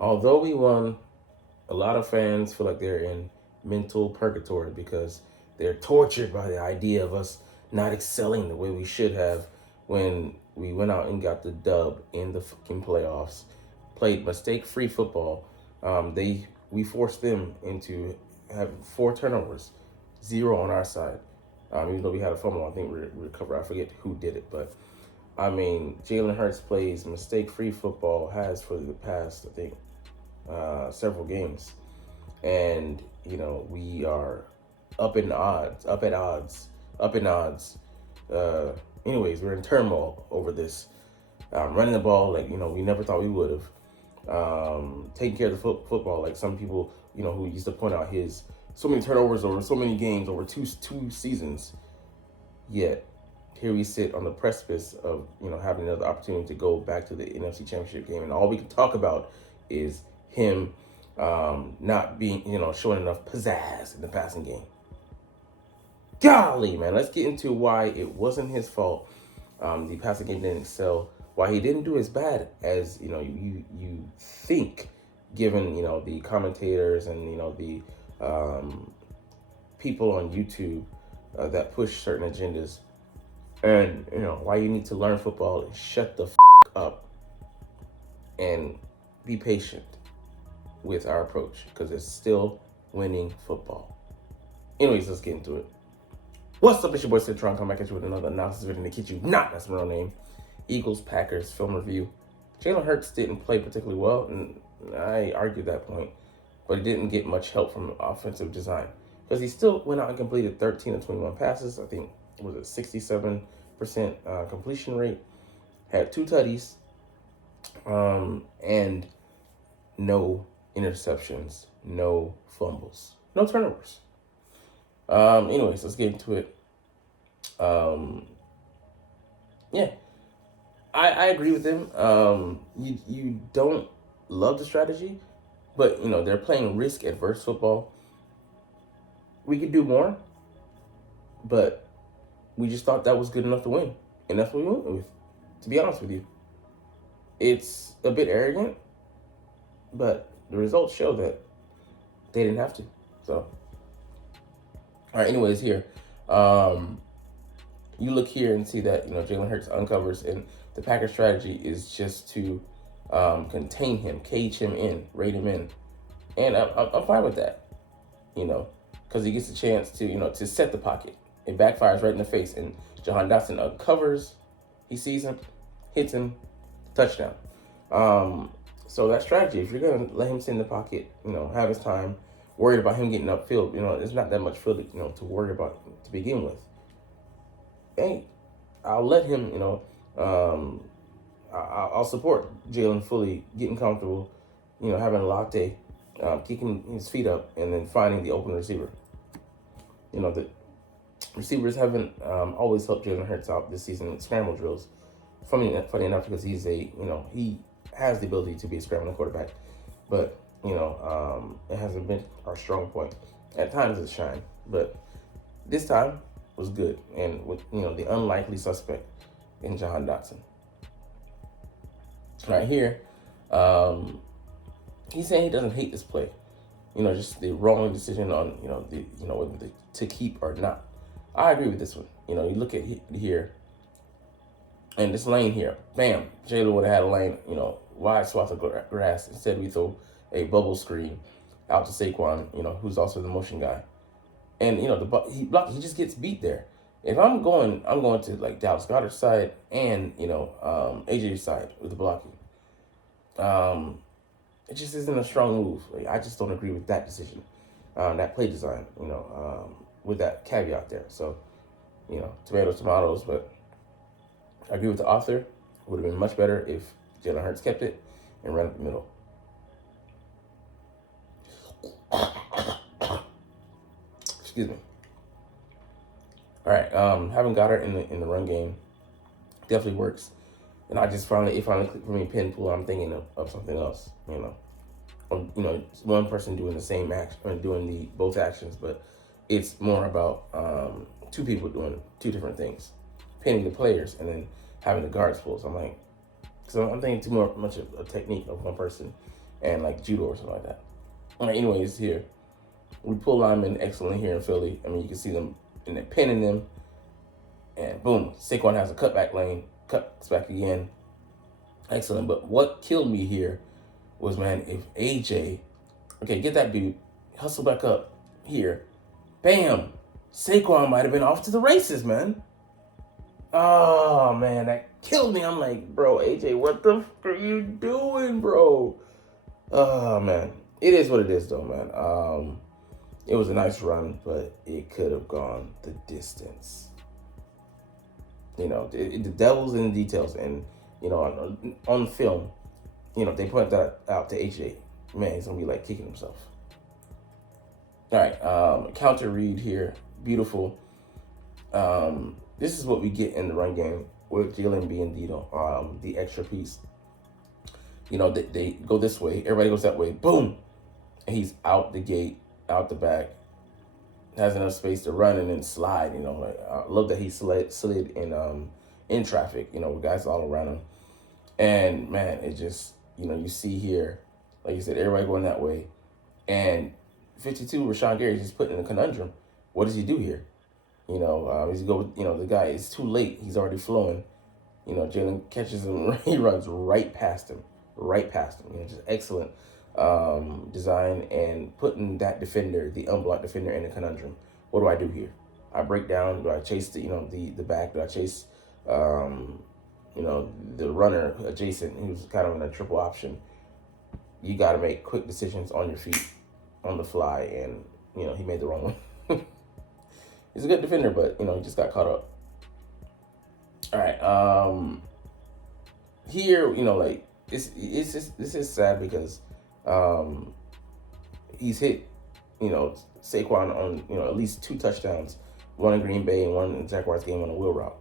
Although we won, a lot of fans feel like they're in mental purgatory because they're tortured by the idea of us not excelling the way we should have when we went out and got the dub in the fucking playoffs. Played mistake-free football. We forced them into having 4 turnovers, 0 on our side. Even though we had a fumble, I think we recovered. I forget who did it, but I mean, Jalen Hurts plays mistake-free football, has for the past, I think, several games, and we are up in odds, up at odds, up in odds. Uh, Anyways, we're in turmoil over this. Running the ball like we never thought we would have. Taking care of the football like some people who used to point out his so many turnovers over so many games over two seasons. Yet here we sit on the precipice of having another opportunity to go back to the NFC Championship game, and all we can talk about is him not being showing enough pizzazz in the passing game. Golly, man, let's get into why it wasn't his fault. The passing game didn't excel. Why he didn't do as bad as you think, given the commentators and the people on YouTube that push certain agendas, and why you need to learn football and shut the up and be patient with our approach because it's still winning football. Anyways, let's get into it. What's up, it's your boy Citron. Come back at you with another analysis video to kid you not. That's my real name. Eagles Packers film review. Jalen Hurts didn't play particularly well, and I argued that point, but he didn't get much help from offensive design because he still went out and completed 13 of 21 passes. I think was it 67% completion rate. Had 2 tutties, and no interceptions, no fumbles, no turnovers. Anyways, let's get into it. Yeah, I agree with them. You don't love the strategy, but they're playing risk adverse football. We could do more, but we just thought that was good enough to win, and that's what we went with. To be honest with you, it's a bit arrogant, but the results show that they didn't have to. So, all right. Anyways, here, you look here and see that Jalen Hurts uncovers, and the Packers' strategy is just to contain him, cage him in, rate him in, and I'm fine with that, because he gets a chance to set the pocket. It backfires right in the face, and Jahan Dotson uncovers, he sees him, hits him, touchdown. So that strategy, if you're gonna let him sit in the pocket, have his time, worried about him getting upfield, there's not that much field to worry about to begin with. Hey, I'll let him, I'll support Jalen fully, getting comfortable, having a latte, kicking his feet up, and then finding the open receiver. The receivers haven't always helped Jalen Hurts out this season with scramble drills. Funny enough, because he's he has the ability to be a scrambling quarterback, but it hasn't been our strong point. At times it's shine, but this time was good, and with the unlikely suspect in Jahan Dotson. Right here, he's saying he doesn't hate this play, just the wrong decision on whether to keep or not. I agree with this one. You look at here, and this lane here, bam, Jalen would have had a lane, wide swath of grass. Instead, we throw a bubble screen out to Saquon, who's also the motion guy. And he just gets beat there. If I'm going to like Dallas Goedert's side and AJ's side with the blocking. It just isn't a strong move. Like, I just don't agree with that decision, that play design. With that caveat there. So, tomatoes, but I agree with the author. It would have been much better if Jalen Hurts kept it and ran up the middle. Excuse me. All right, having Goddard in the run game definitely works, and it finally clicked for me. Pin pull. I'm thinking of something else. One person doing the same action or doing both actions, but it's more about 2 people doing 2 different things, pinning the players and then having the guards pull. So I'm thinking too much of a technique of one person and like judo or something like that. All right, anyways, here we pull linemen excellent here in Philly. I mean, you can see them and they're pinning them, and boom, Saquon has a cutback lane, cuts back again, excellent. But what killed me here was, man, if AJ, okay, get that dude, hustle back up here, bam, Saquon might have been off to the races, man. Oh man, that killed me. I'm like, bro, AJ, what the fuck are you doing, bro? Oh man, it is what it is, though, man. It was a nice run, but it could have gone the distance. You know, the devil's in the details, and you know, on film, you know, they point that out to AJ. Man, he's gonna be like kicking himself. All right, counter read here, beautiful. This is what we get in the run game with Jalen being the extra piece. You know, they go this way, everybody goes that way, boom, and he's out the gate, out the back, has enough space to run and then slide. You know, like, I love that he slid in traffic. You know, with guys all around him, and man, it just, you know, you see here, like you said, everybody going that way, and 52 Rashawn Gary is just put in a conundrum. What does he do here? You know, he's go. You know, the guy is too late. He's already flowing. You know, Jalen catches him. He runs right past him. Right past him. You know, just excellent design and putting that defender, the unblocked defender, in a conundrum. What do I do here? I break down. Do I chase the back? Do I chase the runner adjacent? He was kind of in a triple option. You got to make quick decisions on your feet, on the fly, and you know he made the wrong one. He's a good defender, but you know he just got caught up. All right, here, you know, like this is sad because he's hit, you know, Saquon on, you know, at least 2 touchdowns, one in Green Bay and one in Jaguars game on a wheel route.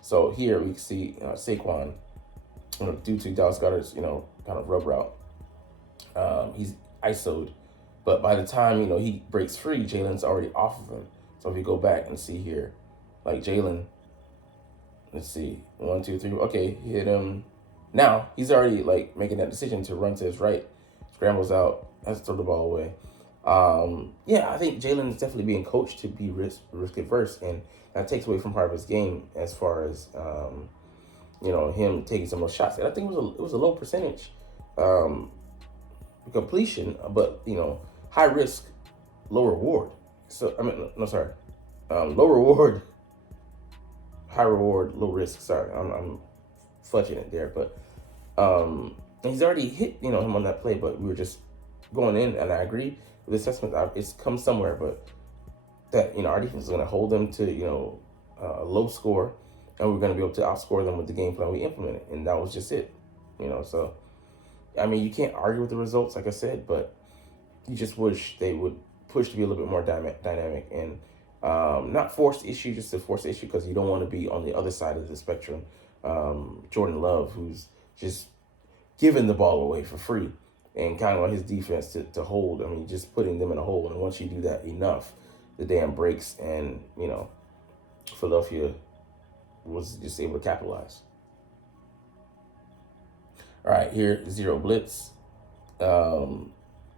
So here we can see Saquon, you know, due to Dallas Goedert's, you know, kind of rub route, he's ISO'd, but by the time, you know, he breaks free, Jalen's already off of him. So if you go back and see here, like Jalen, let's see, 1, 2, 3, okay, he hit him. Now he's already like making that decision to run to his right, scrambles out, has to throw the ball away. Yeah, I think Jalen is definitely being coached to be risk adverse, and that takes away from part of his game as far as you know, him taking some of those shots. And I think it was a low percentage completion, but you know, high risk, low reward. So I mean, no, sorry, low reward, high reward, low risk. Sorry, I'm fudging it there, but he's already hit, you know, him on that play. But we were just going in, and I agree with the assessment. It's come somewhere, but that, you know, our defense is going to hold them to, you know, a low score, and we're going to be able to outscore them with the game plan we implemented, and that was just it, you know. So I mean, you can't argue with the results, like I said, but you just wish they would push to be a little bit more dynamic and not force the issue, just to force the issue because you don't want to be on the other side of the spectrum. Jordan Love, who's just giving the ball away for free and kind of on his defense to hold. I mean, just putting them in a hole. And once you do that enough, the dam breaks, and, you know, Philadelphia was just able to capitalize. All right, here, 0 blitz.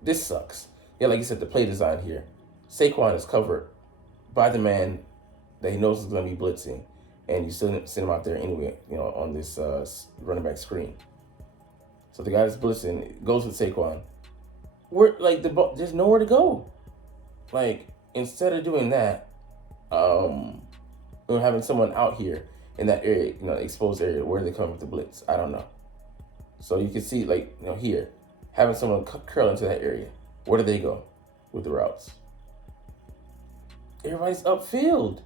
This sucks. Yeah, like you said, the play design here. Saquon is covered by the man that he knows is going to be blitzing, and you still send him out there anyway, you know, on this running back screen. So the guy that's blitzing goes with Saquon. We're like, there's nowhere to go. Like, instead of doing that, having someone out here in that area, you know, exposed area, where they come with the blitz, I don't know. So you can see, like, you know, here, having someone curl into that area. Where do they go with the routes? Everybody's upfield.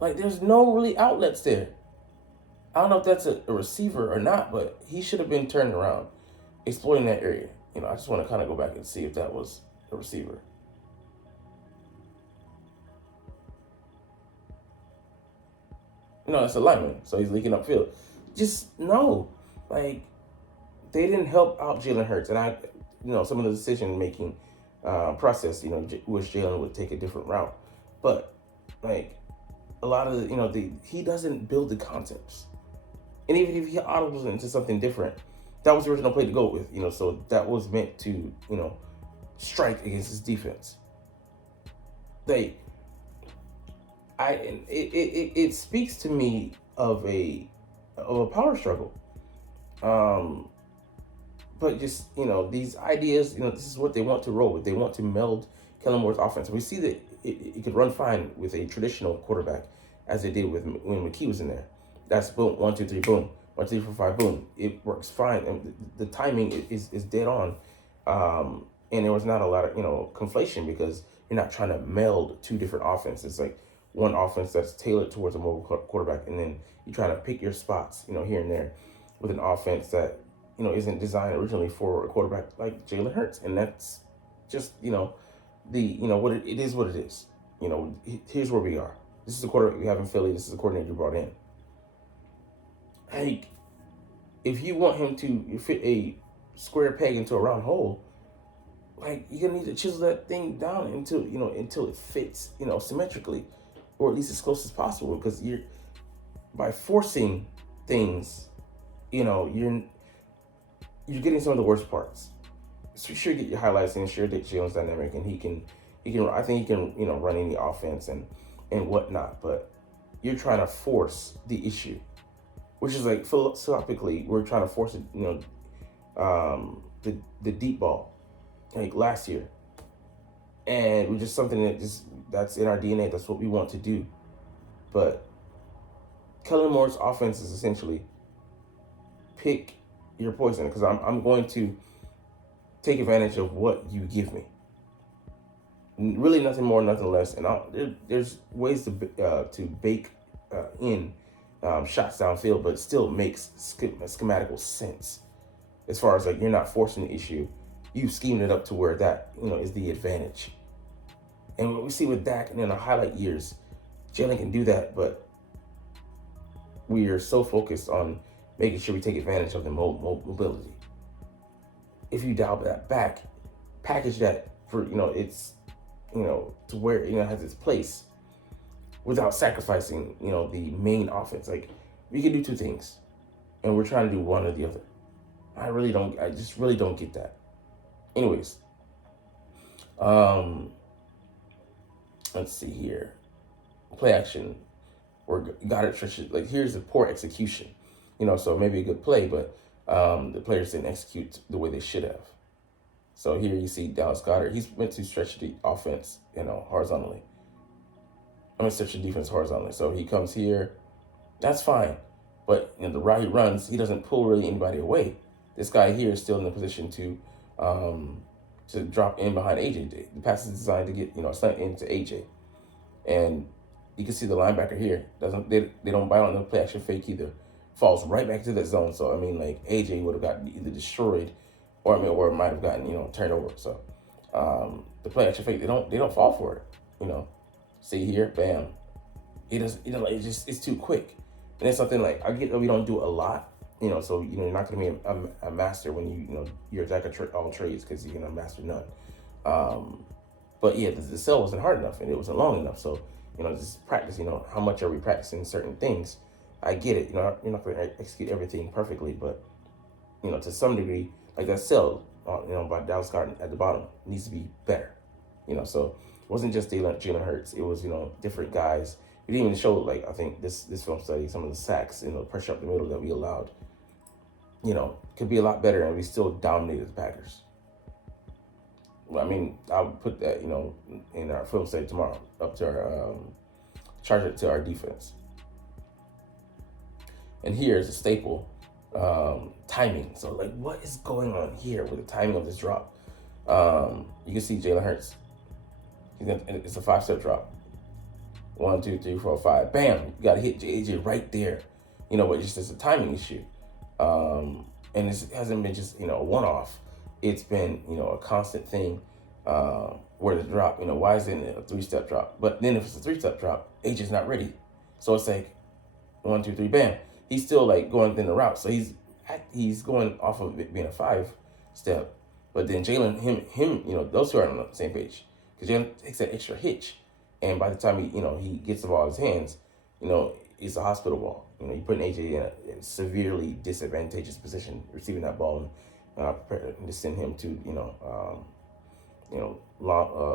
Like, there's no really outlets there. I don't know if that's a receiver or not, but he should have been turned around, exploiting that area. You know, I just want to kind of go back and see if that was a receiver. No, it's a lineman, so he's leaking upfield. Just no. Like, they didn't help out Jalen Hurts. And I, you know, some of the decision-making process, you know, wish Jalen would take a different route. But, like, a lot of the, you know, he doesn't build the concepts. And even if he audibles into something different, That was the original play to go with, so that was meant to, strike against his defense. They, it speaks to me of a power struggle. But just, these ideas, this is what they want to roll with. They want to meld Kellen Moore's offense. We see that it could run fine with a traditional quarterback, as they did with when McKee was in there. That's boom, 1, 2, 3, boom, 1, 2, 3, 4, 5, boom. It works fine, and the timing is dead on. And there was not a lot of conflation, because you're not trying to meld two different offenses. Like one offense that's tailored towards a mobile quarterback, and then you try to pick your spots, here and there, with an offense that isn't designed originally for a quarterback like Jalen Hurts. And that's just what it is. What it is. Here's where we are. This is the quarterback we have in Philly. This is the coordinator you brought in. Like, if you want him to fit a square peg into a round hole, like, you're gonna need to chisel that thing down until it fits, symmetrically, or at least as close as possible. Because by forcing things, you're getting some of the worst parts. So sure, get your highlights in. Sure, that Jalen's dynamic, and he can. I think he can, run any offense and whatnot. But you're trying to force the issue, which is like philosophically, we're trying to force it. The deep ball, like last year, and we just something that's in our DNA. That's what we want to do. But Kellen Moore's offense is essentially pick your poison, because I'm going to take advantage of what you give me. Really, nothing more, nothing less. And there's ways to bake in shots downfield, but it still makes schematical sense. As far as, like, you're not forcing the issue, you've schemed it up to where that is the advantage. And what we see with Dak and in our highlight years, Jalen can do that, but we are so focused on making sure we take advantage of the mobility. If you dial that back, package that for, it's, to where, it has its place without sacrificing, the main offense. Like, we can do two things, and we're trying to do one or the other. I just really don't get that. Anyways, let's see here. Play action. Got it. Like, here's the poor execution. So maybe a good play, but the players didn't execute the way they should have. So here you see Dallas Goedert. He's meant to stretch the offense, horizontally. I'm going to stretch the defense horizontally. So he comes here. That's fine. But the route he runs, he doesn't pull really anybody away. This guy here is still in the position to drop in behind AJ. The pass is designed to get, slant into AJ. And you can see the linebacker here. They don't bite on the play action fake either. Falls right back to that zone. So, like, AJ would have gotten either destroyed or it might have gotten, turned over. So, the play action fake, they don't fall for it, See here, bam. It doesn't, it's too quick. And it's something like, I get that we don't do a lot, so, you're not going to be a master when you're a jack of all trades, because you're going to master none. But yeah, the cell wasn't hard enough and it wasn't long enough. So, just practice, how much are we practicing certain things? I get it. You're not going to execute everything perfectly, but, to some degree, like that cell, by Dallas Goedert at the bottom needs to be better. So it wasn't just Jalen Hurts. It was, different guys. It even showed, like, I think this film study, some of the sacks, pressure up the middle that we allowed, could be a lot better, and we still dominated the Packers. Well, I'll put that, in our film study tomorrow, up to our, charge it to our defense. And here's a staple, timing. So, like, what is going on here with the timing of this drop? You can see Jalen Hurts. It's a 5-step drop. 1, 2, 3, 4, 5. Bam! You got to hit AJ right there. But just as a timing issue. And it hasn't been just, a one-off. It's been, a constant thing where the drop, why is it a 3-step drop? But then if it's a 3-step drop, AJ's not ready. So it's like 1, 2, 3, bam. He's still, like, going in the route. So he's going off of it being a 5-step. But then Jalen, him, those two are on the same page. Because Jalen takes that extra hitch. And by the time he gets the ball in his hands, it's a hospital ball. You know, you put AJ in a severely disadvantageous position receiving that ball, and prepare to send him to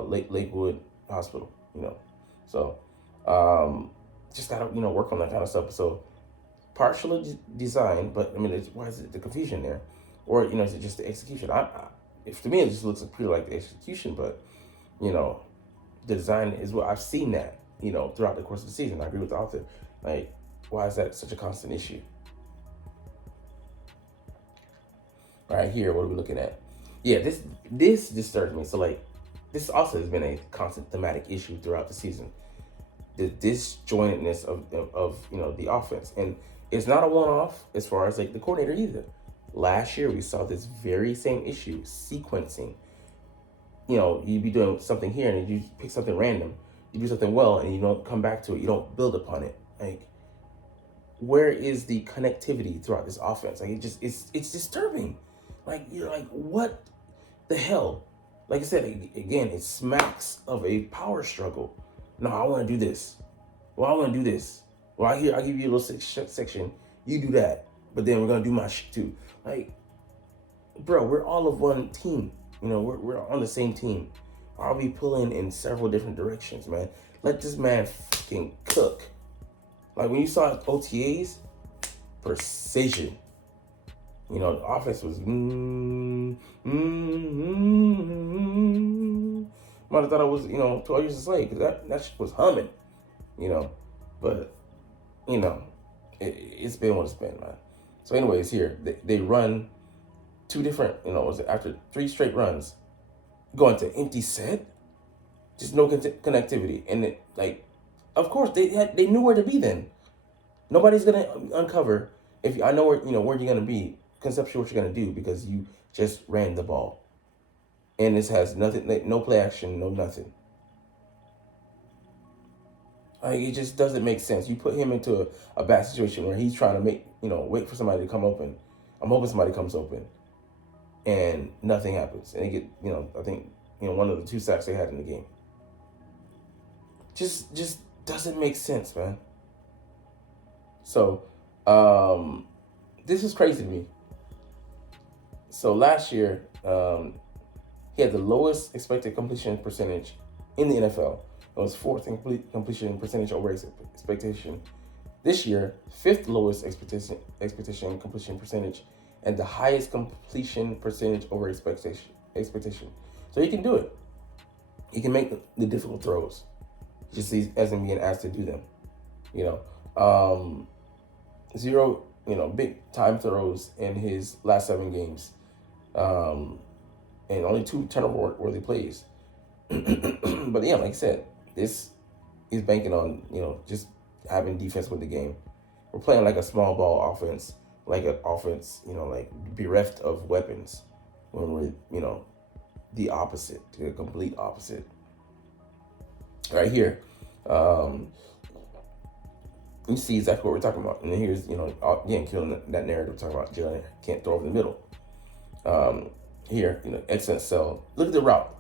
Lakewood Hospital. You know, so just gotta work on that kind of stuff. So partially design, but I mean, why is it the confusion there, or is it just the execution? If to me it just looks pretty like the execution, but the design is what I've seen that throughout the course of the season. I agree with the author. Like, why is that such a constant issue? Right here, what are we looking at? Yeah, this disturbs me. So like, this also has been a constant thematic issue throughout the season. The disjointedness of the offense, and it's not a one-off as far as like the coordinator either. Last year we saw this very same issue, sequencing. You'd be doing something here and you pick something random. You do something well and you don't come back to it. You don't build upon it. Like, where is the connectivity throughout this offense? Like, it's disturbing. Like, you're like, what the hell? Like I said, again, it smacks of a power struggle. No, I want to do this. Well, I want to do this. Well, I'll give you a little section. You do that. But then we're going to do my shit too. Like, bro, we're all of one team. We're on the same team. I'll be pulling in several different directions, man. Let this man fucking cook. Like, when you saw OTAs, precision. The offense was might have thought I was 12 years a slave, because that shit was humming. But it's been what it's been, man. So anyways, here they run two different, after 3 straight runs, going to empty set, just no connectivity, and of course they knew where to be. Then nobody's gonna uncover if I know where you're gonna be, conceptually what you're gonna do, because you just ran the ball, and this has nothing, no play action, no nothing. Like, it just doesn't make sense. You put him into a bad situation where he's trying to wait for somebody to come open. I'm hoping somebody comes open, and nothing happens. And they get, I think, one of the 2 sacks they had in the game. Just doesn't make sense, man. So, this is crazy to me. So last year, he had the lowest expected completion percentage in the NFL. It was 4th in completion percentage over expectation. This year, 5th lowest expectation completion percentage, and the highest completion percentage over expectation. So he can do it. He can make the difficult throws. Just hasn't being asked to do them. 0, big time throws in his last 7 games, and only 2 turnover-worthy plays. But yeah, like I said, this is banking on just having defense with the game. We're playing like a small ball offense, like an offense like bereft of weapons, when we're the opposite, the complete opposite. Right here, you see exactly what we're talking about. And then here's, again, killing that narrative, talking about Jalen can't throw over the middle. Here, excellent sell. Look at the route.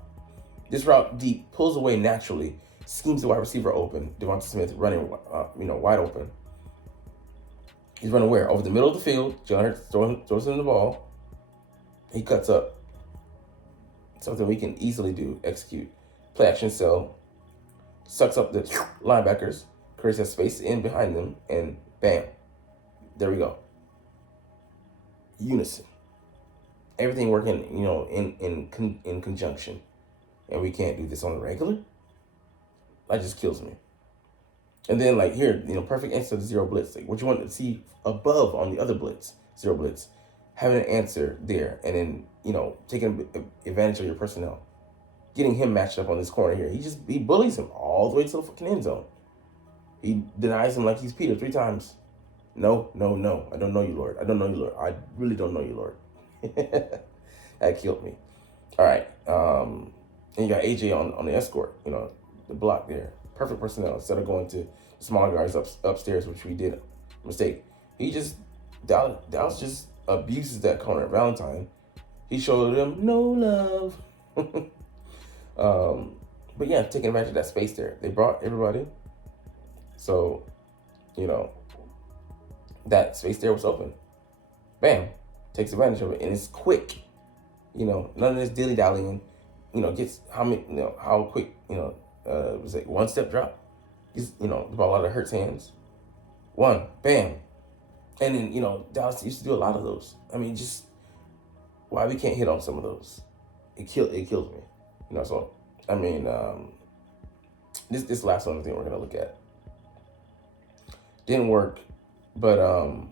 This route deep, pulls away naturally, schemes the wide receiver open. Devonta Smith running, wide open. He's running where? Over the middle of the field. Jalen throws him the ball. He cuts up. Something we can easily do, execute. Play action sell. Sucks up the linebackers. Creates that space in behind them, and bam. There we go. Unison. Everything working, in conjunction. And we can't do this on the regular? That just kills me. And then, like, here, perfect answer to 0 blitz. Like, what you want to see above on the other blitz, 0 blitz, having an answer there, and then, taking advantage of your personnel. Getting him matched up on this corner here. He bullies him all the way to the fucking end zone. He denies him like he's Peter 3 times. No. I don't know you, Lord. I really don't know you, Lord. That killed me. All right. And you got AJ on the escort, the block there. Perfect personnel. Instead of going to small guys upstairs, which we did a mistake. Dallas just abuses that corner. Valentine, he showed them no love. But yeah, taking advantage of that space there. They brought everybody. So you know, that space there was open. Bam, takes advantage of it, and it's quick. You know, none of this dilly dallying. You know, gets how quick. Was it one step drop? Gets, the ball out of Hurts' hands. One, bam, and then Dallas used to do a lot of those. I mean, just why we can't hit on some of those? It kills me. So I mean, this last one I think we're gonna look at didn't work, but I'm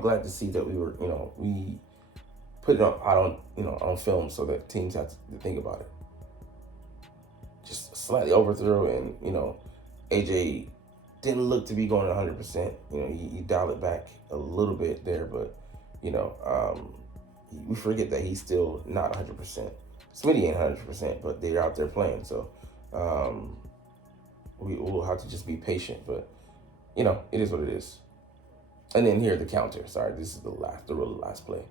glad to see that we put it on film so that teams have to think about it. Just slightly overthrow, and AJ didn't look to be going 100%. You dial it back a little bit there, but we forget that he's still not 100%. Smitty ain't 100%, but they're out there playing, so we will have to just be patient. But it is what it is. And then here the counter. Sorry, this is the really last play.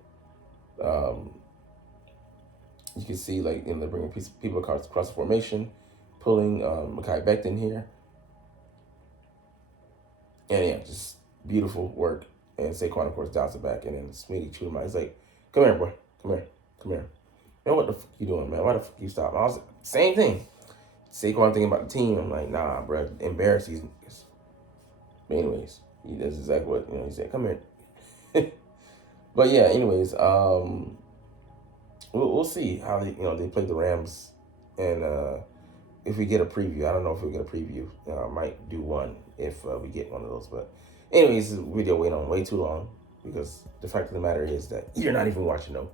You can see they're bringing people across the formation, pulling Mekhi Becton here. And yeah, just beautiful work. And Saquon, of course, dials it back. And then Smitty chewed him out. He's like, come here, boy. Come here. Man, what the fuck you doing, man? Why the fuck you stop? I was same thing. Saquon thinking about the team. I'm like, nah, bro. Embarrass these niggas. But anyways, he does exactly what, he said. Come here. But yeah, anyways, we'll see how they play the Rams. And if we get a preview, I don't know if we get a preview. I might do one if we get one of those. But anyways, this video went on way too long because the fact of the matter is that you're not even watching them.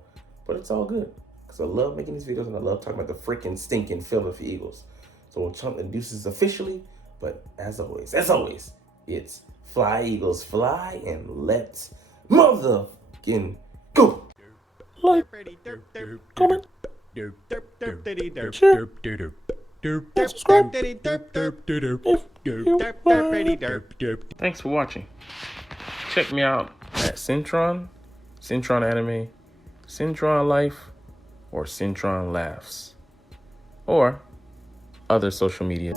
But it's all good because I love making these videos and I love talking about the freaking stinking Philadelphia Eagles. So we'll chump the deuces officially. But as always, it's fly, Eagles, fly, and let's motherfucking go. Like, comment, share, subscribe. Thanks for watching. Check me out at Centron Anime, Centron Life, or Centron Laughs, or other social media.